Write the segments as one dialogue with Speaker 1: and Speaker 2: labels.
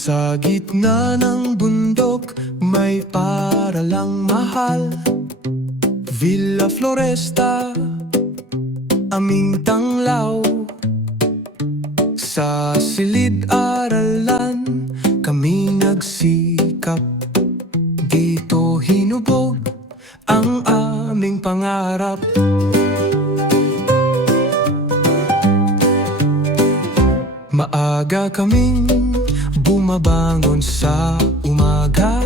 Speaker 1: Sa gitna ng bundok may paralang mahal. Villa Floresta, aming tanglaw. Sa silid-aralan kami nagsikap. Dito hinubog ang aming pangarap. Maaga kaming bumabangon sa umaga.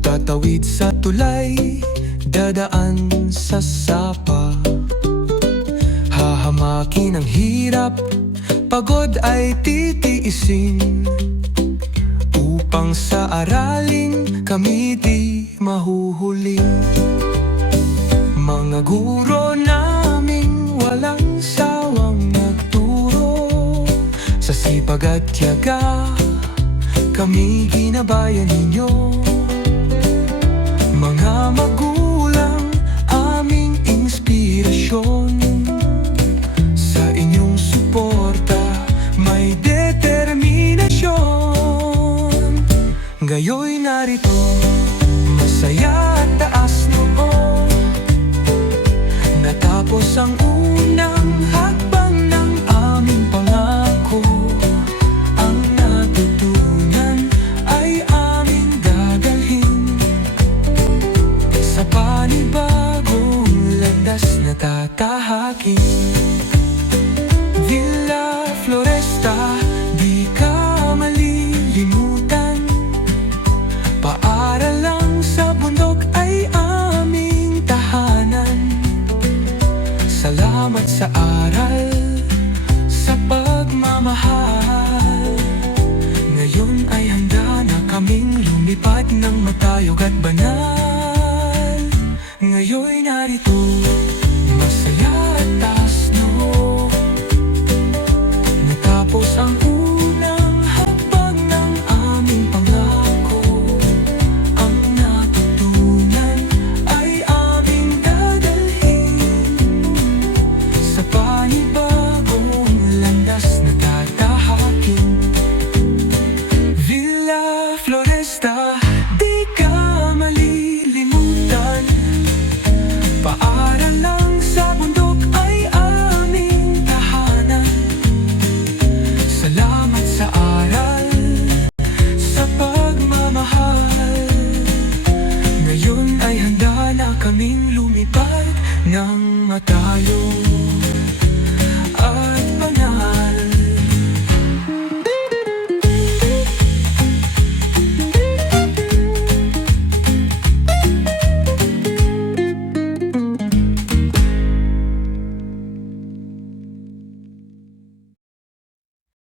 Speaker 1: Tatawid sa tulay, dadaan sa sapa. Hahamakin ang hirap, pagod ay titiisin. Upang sa araling kami di mahuhuling Mga guro tiyaga kami ginabayan ninyo. Mga magulang aming inspirasyon. Sa inyong suporta may determinasyon. Ngayoy narito landas na tatahakin Villa Floresta, di ka malilimutan. Paaral lang sa bundok ay aming tahanan. Salamat sa aral, sa pagmamahal. Ngayon ay handa na kaming lumipad ng matayog at banal. Ngayon'y narito Pamatayong